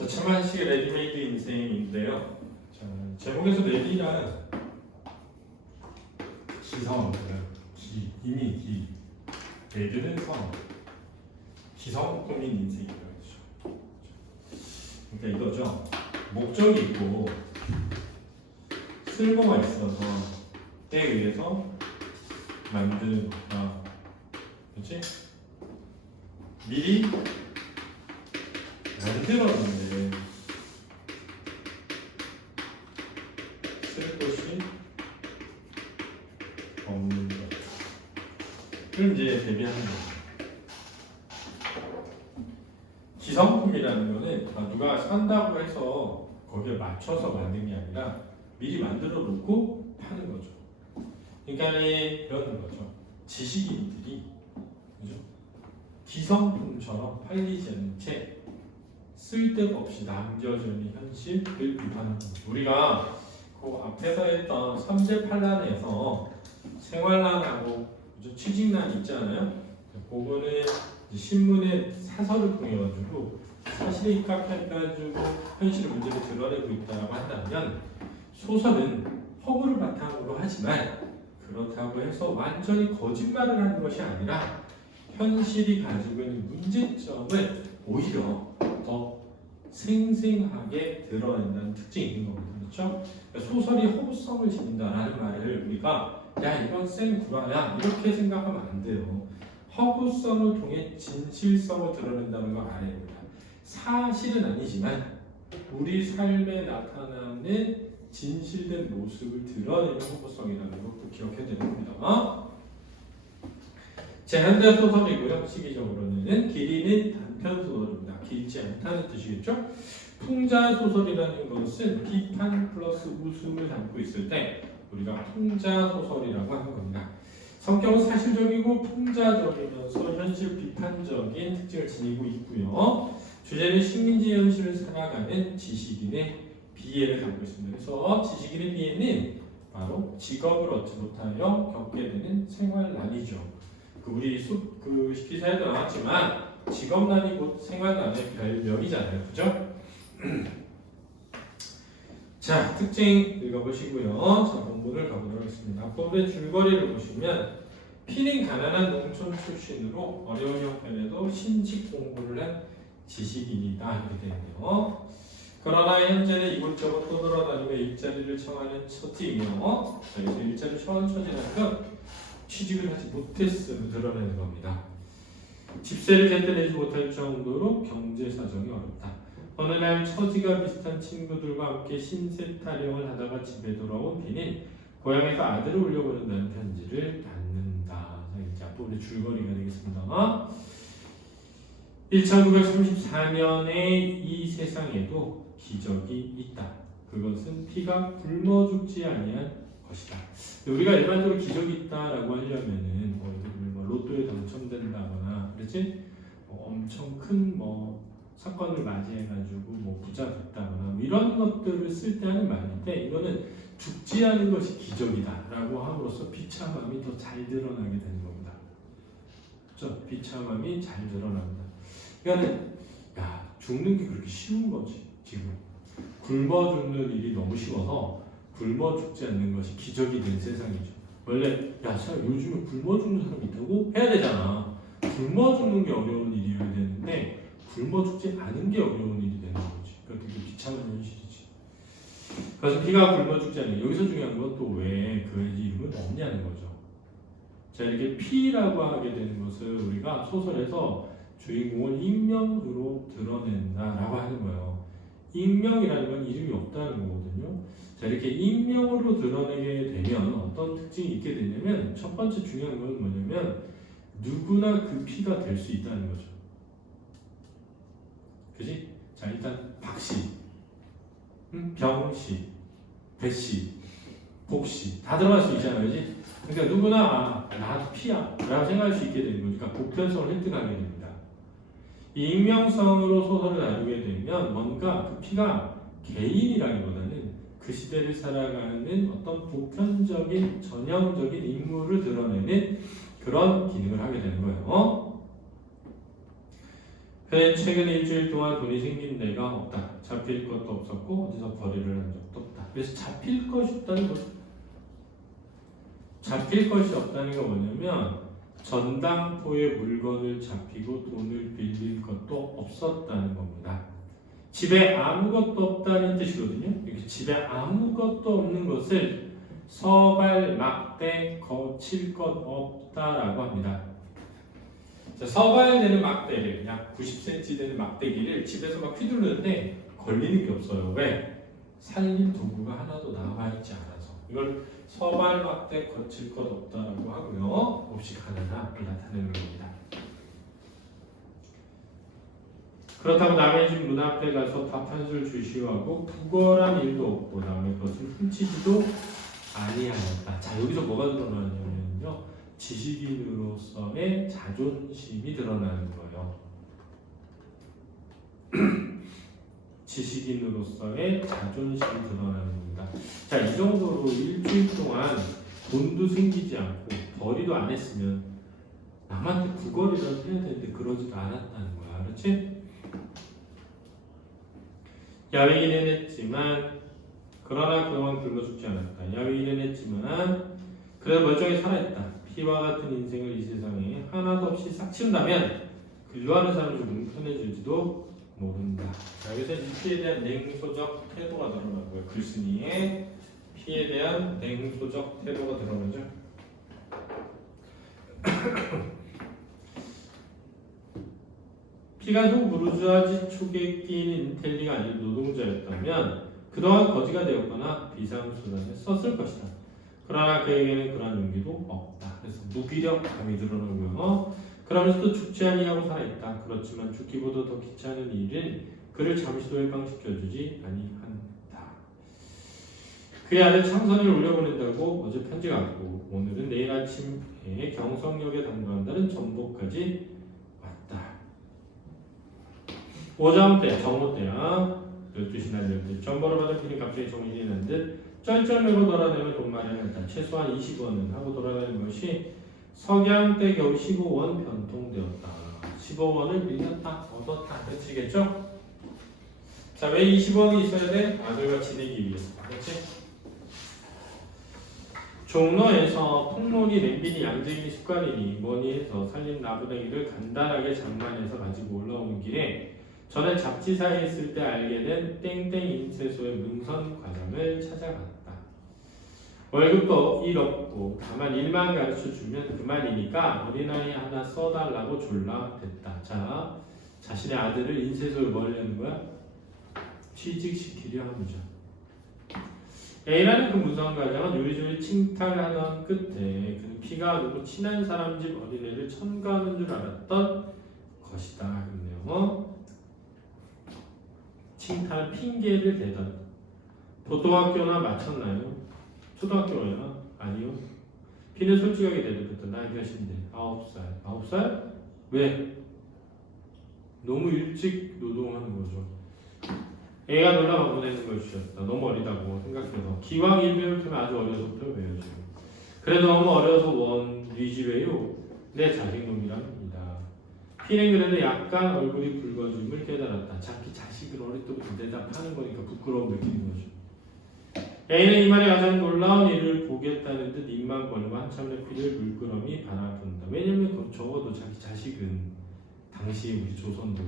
저차만식의 레디메이드 인생인데요. 자, 제목에서 레디란 기성어거든. 이미 기. 레디는 성. 기성품인 인생이라고 했죠. 그러니까 이거죠. 목적이 있고 쓸모가 있어서 에 의해서 만든다. 그렇지? 미리 만들었는데 쓸 곳이 없는 것. 그럼 이제 대비하는 거죠. 기성품이라는 거는 누가 산다고 해서 거기에 맞춰서 만든 게 아니라 미리 만들어 놓고 파는 거죠. 그러니까 이런 거죠. 지식인들이 그죠? 기성품처럼 팔리지 않는 채 쓸데가 없이 남겨져 있는 현실을 비판하는 거죠. 우리가 그 앞에서 했던 삼재팔란에서 생활난하고 취직난 있잖아요. 그거는 신문의 사설을 통해 가지고 사실에 입각해가지고 현실의 문제를 드러내고 있다고 한다면, 소설은 허구를 바탕으로 하지만 그렇다고 해서 완전히 거짓말을 하는 것이 아니라 현실이 가지고 있는 문제점을 오히려 더 생생하게 드러낸다는 특징이 있는 겁니다. 그렇죠? 소설이 허구성을 지닌다라는 말을 우리가 야 이건 센 구라야 이렇게 생각하면 안 돼요. 허구성을 통해 진실성을 드러낸다는 걸 알아야 됩니다. 사실은 아니지만 우리 삶에 나타나는 진실된 모습을 드러내는 허구성이라는 것도 기억해야 되는 겁니다. 제한된 소설이고요. 시기적으로는 길이는 단편 소설입니다. 길지 않다는 뜻이겠죠. 풍자 소설이라는 것은 비판 플러스 웃음을 담고 있을 때 우리가 풍자 소설이라고 하는 겁니다. 성격은 사실적이고 풍자적이면서 현실 비판적인 특징을 지니고 있고요. 주제는 식민지 현실을 살아가는 지식인의 비애를 담고 있습니다. 그래서 지식인의 비애는 바로 직업을 얻지 못하여 겪게 되는 생활난이죠. 우리 그 기사에도 나왔지만 직업난이 곧 생활난의 별명이잖아요. 그죠? 자, 특징 읽어보시고요. 자, 본문을 가보도록 하겠습니다. 앞부분의 줄거리를 보시면 피는 가난한 농촌 출신으로 어려운 형편에도 신직 공부를 한 지식인이다 이렇게 되네요. 그러나 현재는 이곳저곳 떠돌아다니며 일자리를 청하는 처지이며, 여기서 일자리를 청하는 처지라는 건 취직을 하지 못했음을 드러내는 겁니다. 집세를 제때 내지 못할 정도로 경제 사정이 어렵다. 어느 날 처지가 비슷한 친구들과 함께 신세 타령을 하다가 집에 돌아온 비는 고향에서 아들을 올려보낸다는 편지를 받는다. 이제 앞부분의 줄거리가 되겠습니다. 1934년에 이 세상에도 기적이 있다. 그것은 피가 굶어 죽지 아니한 것이다. 우리가 일반적으로 기적이 있다라고 하려면은 뭐 로또에 당첨된다거나, 그렇지? 엄청 큰 사건을 맞이해가지고 부자 됐다거나 이런 것들을 쓸 때 하는 말인데, 이거는 죽지 않은 것이 기적이다라고 함으로써 비참함이 더 잘 드러나게 되는 겁니다. 그렇죠? 비참함이 잘 드러납니다. 그러니까는 죽는 게 그렇게 쉬운 거지. 지금 굶어 죽는 일이 너무 쉬워서 굶어 죽지 않는 것이 기적이 된 세상이죠. 원래 요즘에 굶어 죽는 사람이 있다고 해야 되잖아. 굶어 죽는 게 어려운 일이어야 되는데 굶어 죽지 않은 게 어려운 일이 되는 거지. 그러니까 되게 비참한 현실이지. 그래서 피가 굶어 죽지 않는, 여기서 중요한 건 또 왜 그 이름은 없냐는 거죠. 자, 이렇게 피라고 하게 되는 것을 우리가 소설에서 주인공을 익명으로 드러낸다라고 하는 거예요. 익명이라는 건 이름이 없다는 거거든요. 자, 이렇게 익명으로 드러내게 되면 어떤 특징이 있게 되냐면, 첫 번째 중요한 건 뭐냐면 누구나 그 피가 될 수 있다는 거죠. 그지? 자, 일단 박씨, 병씨, 배씨, 복씨 다 들어갈 수 있잖아요. 그지? 그러니까 누구나 나도 피야 라고 생각할 수 있게 되는 거니까 보편성을 획득하게 됩니다. 이 익명성으로 소설을 다루게 되면 뭔가 그 피가 개인이라기보다는 그 시대를 살아가는 어떤 보편적인 전형적인 인물을 드러내는 그런 기능을 하게 되는 거예요. 그는 최근 일주일 동안 돈이 생긴 데가 없다. 잡힐 것도 없었고 어디서 거래를 한 적도 없다. 그래서 잡힐 것이 없다는 거죠. 잡힐 것이 없다는 게 뭐냐면 전당포에 물건을 잡히고 돈을 빌릴 것도 없었다는 겁니다. 집에 아무것도 없다는 뜻이거든요. 이렇게 집에 아무것도 없는 것을 서발, 막대, 거칠 것 없다라고 합니다. 자, 서발 되는 막대를 약 90cm 되는 막대기를 집에서 막 휘두르는데 걸리는 게 없어요. 왜? 살림 도구가 하나도 나와 있지 않아서. 이걸 서발, 막대, 거칠 것 없다라고 하고요. 없이 가느다를 나타내는 겁니다. 그렇다고 남의 집 문 앞에 가서 밥 한 술 주시오하고 구걸한 일도 없고 남의 것을 훔치지도 아니하였다. 자, 여기서 뭐가 드러나냐면요, 지식인으로서의 자존심이 드러나는 거예요. 지식인으로서의 자존심이 드러나는 겁니다. 자, 이 정도로 일주일 동안 돈도 생기지 않고 벌이도 안 했으면 남한테 구걸이라도 해야 되는데 그러지도 않았다는 거야. 그렇지? 야위기는 했지만 그러나 그동안 굶어 죽지 않았다. 야위기는 했지만 그래도 멀쩡히 살아있다. 피와 같은 인생을 이 세상에 하나도 없이 싹 치운다면 근로하는 사람 좀 편해질지도 모른다. 자, 여기서 이 피에 대한 냉소적 태도가 드러나고요. 글쓴이의 피에 대한 냉소적 태도가 드러나죠. 피가 부르주아지 촉에 끼인 인텔리가 아닌 노동자였다면 그동안 거지가 되었거나 비상수단에 썼을 것이다. 그러나 그에게는 그러한 용기도 없다. 그래서 무기력감이 드러나고요. 그러면서도 죽지 아니하고 살아있다. 그렇지만 죽기보다 더 귀찮은 일은 그를 잠시도 해방시켜주지 아니한다. 그의 아들 창선을 올려보낸다고 어제 편지가 왔고 오늘은 내일 아침에 경성역에 당도한다는 전보까지 왔다. 오전 때, 정오 때야 12시 날 12시 전보를 받은 피는 갑자기 정신이 난 듯 쩔쩔매고 돌아다니며 돈 마련했다. 최소한 20원은 하고 돌아다니는 것이 석양 때 겨우 15원 변통되었다. 15원을 빌렸다. 얻었다. 그치겠죠? 자, 왜 20원이 있어야 돼? 아들과 지내기 위해서. 그치? 종로에서 통로니 램빈이 양재인이 숟가리니 뭐니 해서 살림 나부랭이를 간단하게 장만해서 가지고 올라오는 길에 전에 잡지사에 있을 때 알게 된 땡땡 인쇄소의 문선 과장을 찾아갔다. 월급도 일 없고 다만 일만 가르쳐주면 그만이니까 어린아이 하나 써달라고 졸라댔다. 자, 자신의 아들을 인쇄소에 뭐 하려는 거야? 취직시키려 합니다. A라는 그 문선 과장은 요리조리 칭탈하던 끝에 그는 피가 누구 친한 사람 집 어린애를 첨가하는 줄 알았던 것이다. 그러네요. 칭탈 핑계를 대던. 보통 학교나 마쳤나요? 초등학교야? 아니요. 피는 솔직하게 대답했다. 나이 몇인데? 9살. 9살? 왜? 너무 일찍 노동하는 거죠. 애가 놀라가 보내는 것이었다. 너무 어리다고 생각해서. 기왕 일배울 테면 아주 어려서부터 배워야죠. 그래도 너무 어려서 네 집에요? 내 자식놈이랍니다. 피는 그래도 약간 얼굴이 붉어짐을 깨달았다. 자기 자식을 어릴 때부터 대답하는 거니까 부끄러움 느끼는 거죠. A는 이 말에 가장 놀라운 일을 보겠다는 듯 입만 벌리고 한참의 피를 물끄러미 바라본다. 왜냐면 적어도 자기 자식은 당시 우리 조선도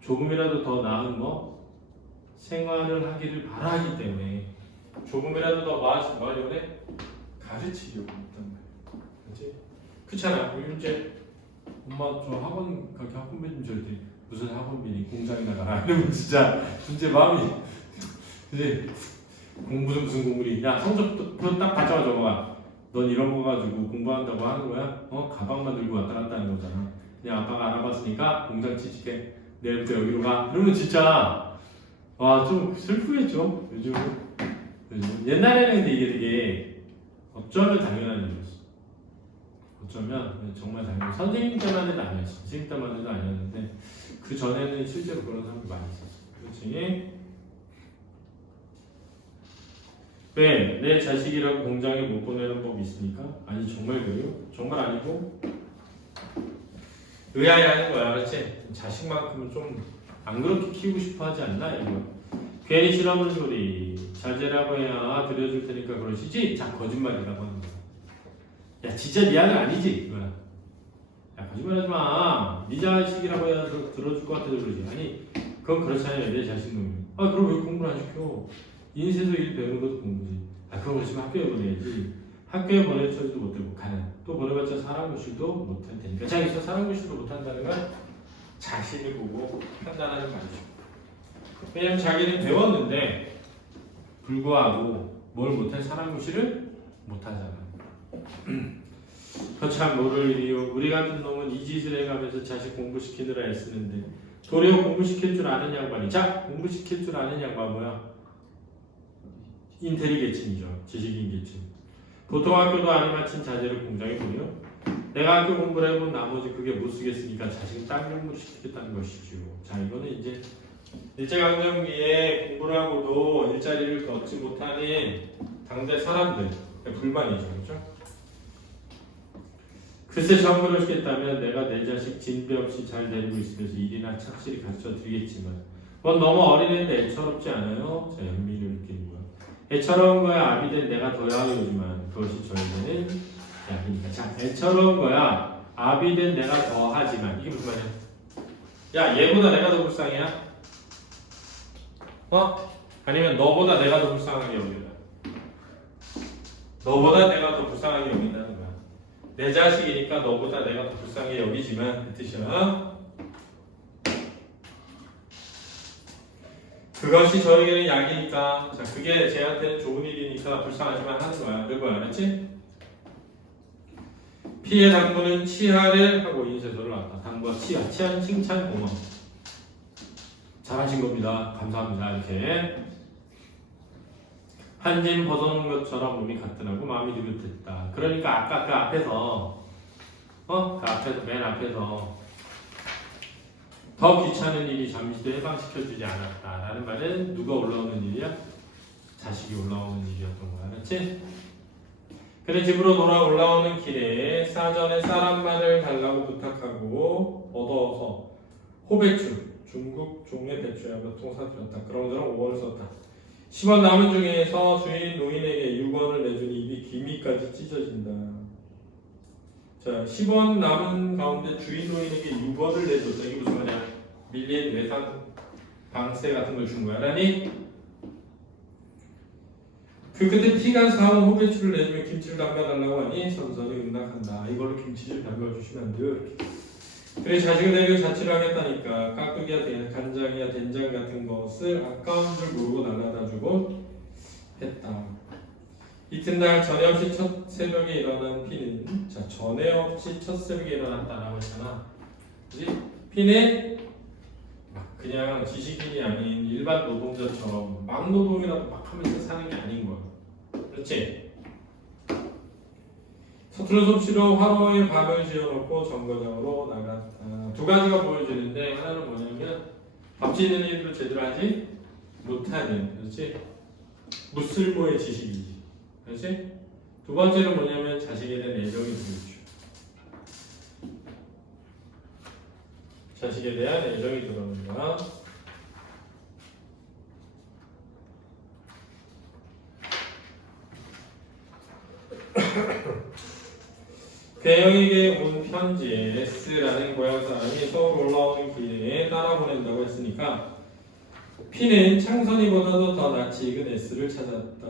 조금이라도 더 나은 생활을 하기를 바라기 때문에 조금이라도 더 뭐 하려고 해? 가르치려고 했단 말이야. 그치? 그렇잖아. 우리 이제 엄마 저 학원 가게 학원비 좀 줄 때 무슨 학원비니 공장에 나가라 이러면 진짜 마음이 그치? 공부는 무슨 공부니? 야 성적표 딱 받자마자 적어봐. 넌 이런 거 가지고 공부한다고 하는 거야? 가방만 들고 왔다 갔다 하는 거잖아. 그냥 아빠가 알아봤으니까 공장 취직해. 내일부터 여기로 가. 이러면 진짜 와 좀 슬프겠죠? 요즘 옛날에는 근데 이게 되게 어쩌면 당연한 일이었어. 어쩌면 정말 당연한 선생님 때만 해도 아니었어. 선생님 때만 해도 아니었는데 그 전에는 실제로 그런 사람들이 많이 있었어. 그렇지? 왜? 내 자식이라고 공장에 못 보내는 법이 있으니까? 아니 정말 그래요? 정말 아니고 의아해하는 거야, 그렇지? 자식만큼은 좀 안 그렇게 키우고 싶어 하지 않나 이거? 괜히 실험을 소리 자제라고 해야 들여줄 테니까 그러시지? 자 거짓말이라고 하는 거야. 야 진짜 네 아들 아니지? 그거야. 야 거짓말하지 마. 네 자식이라고 해야 들어줄 것 같아서 그러지. 아니 그건 그렇잖아요. 내 자식 놈이. 아 그럼 왜 공부를 안 시켜? 인쇄소 일 배우는 것도 공부지. 아 그럼 그렇지만 학교에 보내야지. 학교에 보낼 처지도 못 되고 가는. 또 보내봤자 사랑교실도 못할 테니까. 자 여기서 사랑교실도 못한다는 건 자신을 보고 판단하는 말이죠. 왜냐면 자기는 배웠는데 불구하고 뭘 못해? 사랑교실을 못하잖아. 거참 모를 이유. 우리 같은 놈은 이 짓을 해가면서 자식 공부시키느라 애쓰는데 도리어 공부시킬 줄 아는 양반이 자 공부시킬 줄 아는 양반 뭐야? 인텔리계층이죠. 지식인계층. 보통 학교도 안 해마친 자제를 공장에 보려 내가 학교 공부를 해본 나머지 그게 못 쓰겠으니까 자식은 딴 공부를 시키겠다는 것이죠. 자 이거는 이제 일제강점기에 공부를 하고도 일자리를 얻지 못하는 당대 사람들 불만이죠. 그렇죠? 글쎄 전 그러시겠다면 내가 내 자식 진배 없이 잘 데리고 있으면서 일이나 착실히 가르쳐 드리겠지만 그건 너무 어린애인데 애처롭지 않아요? 자 연민을 느끼는 거야. 애처로운 거야 아비된 내가 더 야하지만 그것이 저에게는 약이니까. 자 애처로운 거야 아비된 내가 더 하지만 이게 무슨 말이야? 야 얘보다 내가 더 불쌍해야? 아니면 너보다 내가 더 불쌍하게 여긴다. 너보다 내가 더 불쌍하게 여긴다는 거야. 내 자식이니까 너보다 내가 더 불쌍하게 여기지만 그 뜻이야. 그것이 저에게는 약이니까 자 그게 쟤한테는 좋은 일이니까 불쌍하지만 하는 거야. 그걸 알았지? 피해 당부는 치하를 하고 인쇄소를 놨다. 당부와 치하. 치하는 칭찬 고마워. 잘하신 겁니다. 감사합니다. 이렇게 한짐 벗어놓은 것처럼 몸이 가뿐하고 마음이 느긋했다. 그러니까 아까 그 앞에서 맨 앞에서 더 귀찮은 일이 잠시도 해방시켜주지 않았다라는 말은 누가 올라오는 일이야? 자식이 올라오는 일이었던 거야. 그렇지? 그래 집으로 올라오는 길에 사전에 쌀한마를 달라고 부탁하고 얻어서 호배추 중국 종의 배추야 몇 통 사들였다. 그런저런 5원을 썼다. 10원 남은 중에서 주인 노인에게 6원을 내주니 입이 귀미까지 찢어진다. 자, 10원 남은 가운데 주인 노인에게 6원을 내줬다. 이게 무슨 말이야? 밀린 외상 방세 같은 걸 준 거야. 라니? 그 끝에 피가 사온 호배추를 내주면 김치를 담가달라고 하니 선선히 응낙한다. 이걸로 김치를 담가주시면 안 돼요. 이렇게. 그래 자식을 데리고 자취를 하겠다니까 깍두기야 간장이야 된장 같은 것을 아까운 줄 모르고 날라다주곤 했다. 이튿날 전에 없이 첫 새벽에 일어난 피는 자 전에 없이 첫 새벽에 일어났다라고 했잖아. 그지? 피는 막 그냥 지식인이 아닌 일반 노동자처럼 막 노동이라도 막 하면서 사는 게 아닌 거야. 그렇지? 서투른 솜씨로 화로에 밥을 지어놓고 정거장으로 나갔다. 두 가지가 보여지는데 하나는 뭐냐면 밥 짓는 일도 제대로 하지 못하는 그렇지? 무쓸모의 지식이지. 그렇지? 두 번째는 뭐냐면 자식에 대한 애정이 들어있죠. 자식에 대한 애정이 들어오는 거야. 배영에게 온 편지에 S라는 고향 사람이 서울 올라오는 길에 따라 보낸다고 했으니까 P는 창선이보다도 더 낯이 익은 S를 찾았다.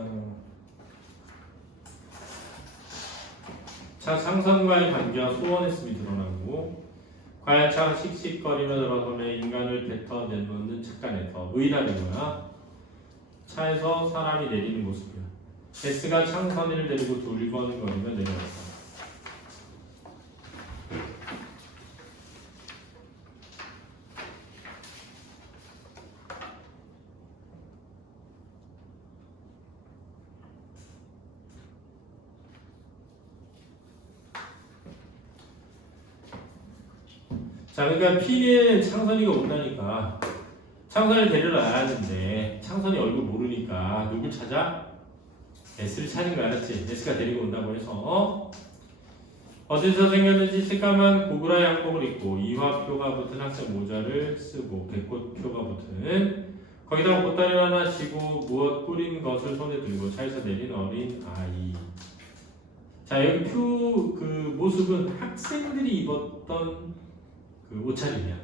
자, 창선과의 관계와 소원했음이 드러나고 과야차 씩씩거리며 들어서며 인간을 뱉어내놓는 착간에서 의라는 거야. 차에서 사람이 내리는 모습이야. S가 창선이를 데리고 돌건거리며 내려왔다. 자, 그러니까 P는 창선이가 온다니까 창선이를 데려놔야 하는데 창선이 얼굴 모르니까 누굴 찾아? S를 찾은 거 알았지? S가 데리고 온다고 해서 어디서 생겼는지 새까만 고구라 양복을 입고 이화표가 붙은 학생 모자를 쓰고 배꽃표가 붙은 거기다가 보따리 하나 쥐고 무엇 꾸린 것을 손에 들고 차에서 내린 어린 아이. 자, 여기 표 그 모습은 학생들이 입었던 그 옷차림이야.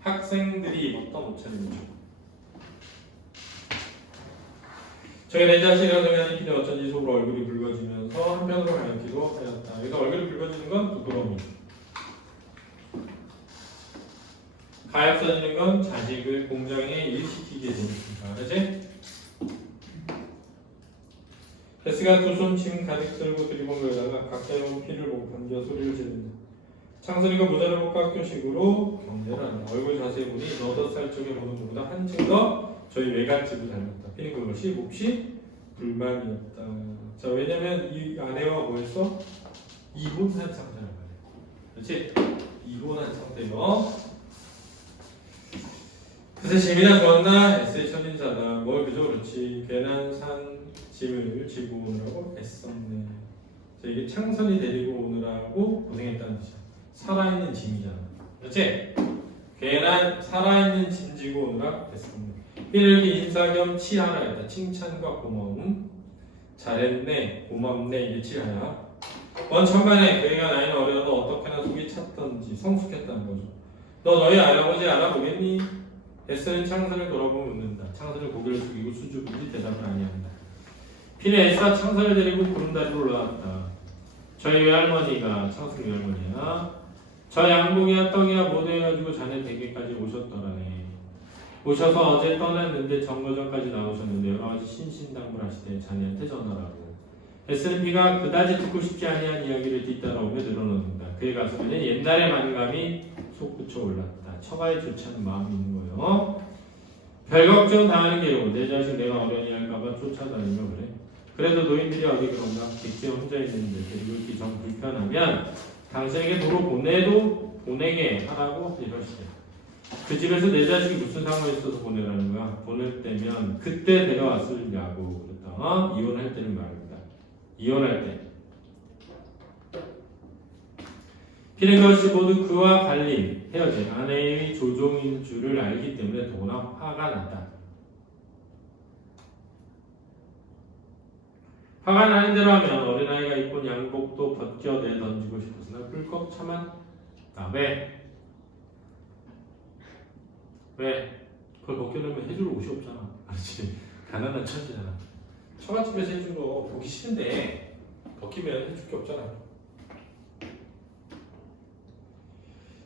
학생들이 입었던 옷차림이죠. 저희 내 자신이라는 생각이 피는 어쩐지 속으로 얼굴이 붉어지면서 한편으로 하얗기도 하였다. 여기서 얼굴이 붉어지는 건 부끄러움이죠. 가엾어지는 건 자식을 공장에 일시키게 되니까. 그렇지? 베스가 두 손 침 가득 들고 들이본 거에다가 각자의 몸 피를 보고 감겨 소리를 지른다. 창선이가 모자를 벗고 학교식으로 경례를 한다. 얼굴 자세히 보니 8살 쪽에 보는 것보다 한층 더 저희 외갓집을 닮았다. 피는 그것이 몹시 불만이었다. 자, 왜냐면 이 아내와 뭐했어? 이혼한 상태란 말이야. 그렇지? 이혼한 상태요. 그래서 재미나 좋았나? 에세이 천인자다. 뭘 그저 그렇지. 괜한 산 짐을 지고 오느라고 애썼네. 자, 이게 창선이 데리고 오느라고 고생했다는 뜻이야. 살아있는 짐이잖아. 그렇지? 괜한 살아있는 짐 지고 오느라 애썼네. 이렇게 인사 겸 치하라 했다. 칭찬과 고마움. 잘했네, 고맙네, 이게 치하야. 원천간에 그애가 나이는 어려도 어떻게나 속이 찼던지 성숙했다는 거죠. 너 너희 할아버지 알아보겠니? 에스는 창선을 돌아보고 묻는다. 창선을 고개를 숙이고 수줍은지 대답을 아니한다. 피는 에스가 창선을 데리고 구름다리로 올라왔다. 저희 외할머니가 창선 외할머니야. 저 양복이야 떡이야 모두 해가지고 자네 댁에까지 오셨더라네. 오셔서 어제 떠났는데 정거장까지 나오셨는데 여러가지 신신당부하시되 자네한테 전하라고. 에스는 피가 그다지 듣고 싶지 아니한 이야기를 뒤따라오며 늘어놓는다. 그의 가슴에는 옛날의 만감이 솟구쳐 올랐다. 처가에 좋지 않은 마음이 있는 거예요. 별 걱정 당하는 게요. 내 자식 내가 어련히 할까봐 쫓아다니며 그래. 그래도 노인들이 어디 그런가? 객지에 혼자 있는데 데리고 있기 정 불편하면 당신에게 도로 보내게 하라고 이러시대. 그 집에서 내 자식이 무슨 상황이 있어서 보내라는 거야? 보낼 때면 그때 데려왔으려고 그랬다. 이혼할 때는 말입니다. 이혼할 때. 피는 것이 모두 그와 갈린 헤어진 아내의 조종인 줄을 알기 때문에 더구나 화가 났다. 화가 나는 대로 하면 어린아이가 입고 양복도 벗겨내 던지고 싶었으나 꿀꺽 참았다. 왜? 그걸 벗겨내면 해줄 옷이 없잖아. 알지? 가난한 천지잖아. 처갓집에서 해준 거 보기 싫은데 벗기면 해줄 게 없잖아.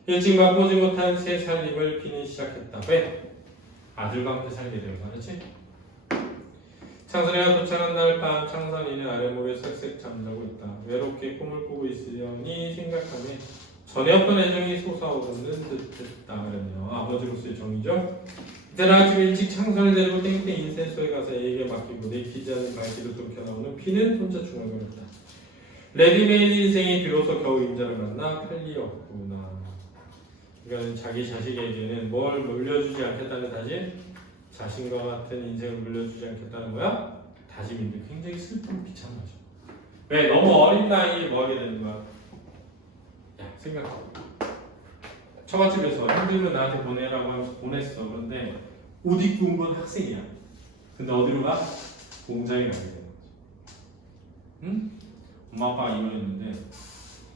일찍 맛보지 못한 새 살림을 피는 시작했다. 왜? 아들과 함께 살게 되어서. 그렇지? 창선이가 도착한 날 밤 창선이는 아랫목에 색색 잠자고 있다. 외롭게 꿈을 꾸고 있으려니 생각하며 전에 없던 애정이 솟아오르는 듯했다. 그러네요. 아버지로서의 정이죠. 이날 아침 일찍 창선을 데리고 땡땡 인센소에 가서 애에게 맡기고 내키지 않은 발길로 돌켜 나오는 피는 혼자 중얼거렸다. 레디메이드 인생이 비로소 겨우 임자를 만나 편리였구나. 그러니까 자기 자식에게는 뭘 물려주지 않겠다는 다짐, 자신과 같은 인생을 물려주지 않겠다는 거야. 다짐인데 굉장히 슬픈 비참한 거죠. 왜? 너무 어린 나이에 뭐 하게 되는 거야? 야, 생각해. 처갓집에서 힘들면 나한테 보내라고 하면서 보냈어. 그런데 옷 입고 온 건 학생이야. 근데 어디로 가? 공장에 가게 되는 거지. 응? 엄마 아빠가 이혼했는데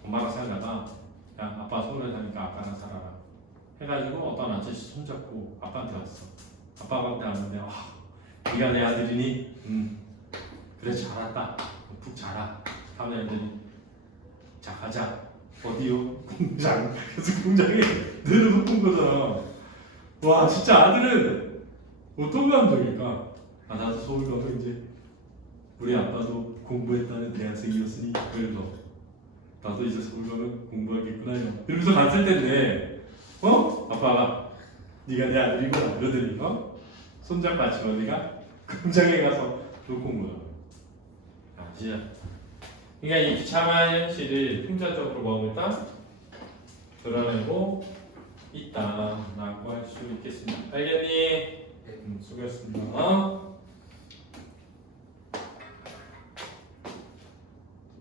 엄마랑 살다가 야, 아빠 서울에 사니까 아빠랑 살아라 해가지고 어떤 아저씨 손잡고 아빠한테 왔어. 아빠한테 왔는데 네가 내 아들이니? 그래 잘했다. 푹 자라. 하면 애들이 자 가자. 어디요? 공장. 그래서 공장에 내려놓은 거잖아. 와 진짜 아들은 어떤 감정일까? 나도 서울 가서 이제 우리 아빠도 공부했다는 대학생이었으니 그래서 나도 이제 서울 가면 공부하겠구나 이러면서 갔을 텐데 아빠가 네가 내 아들이고 이러더니 손잡고 아침 어디가? 공장에 가서 놓고 온 거야. 진짜 그러니까 이 비참한 현실을 풍자적으로 머물다 드러내고 있다라고 할 수 있겠습니다. 알겠니? 수고했습니다.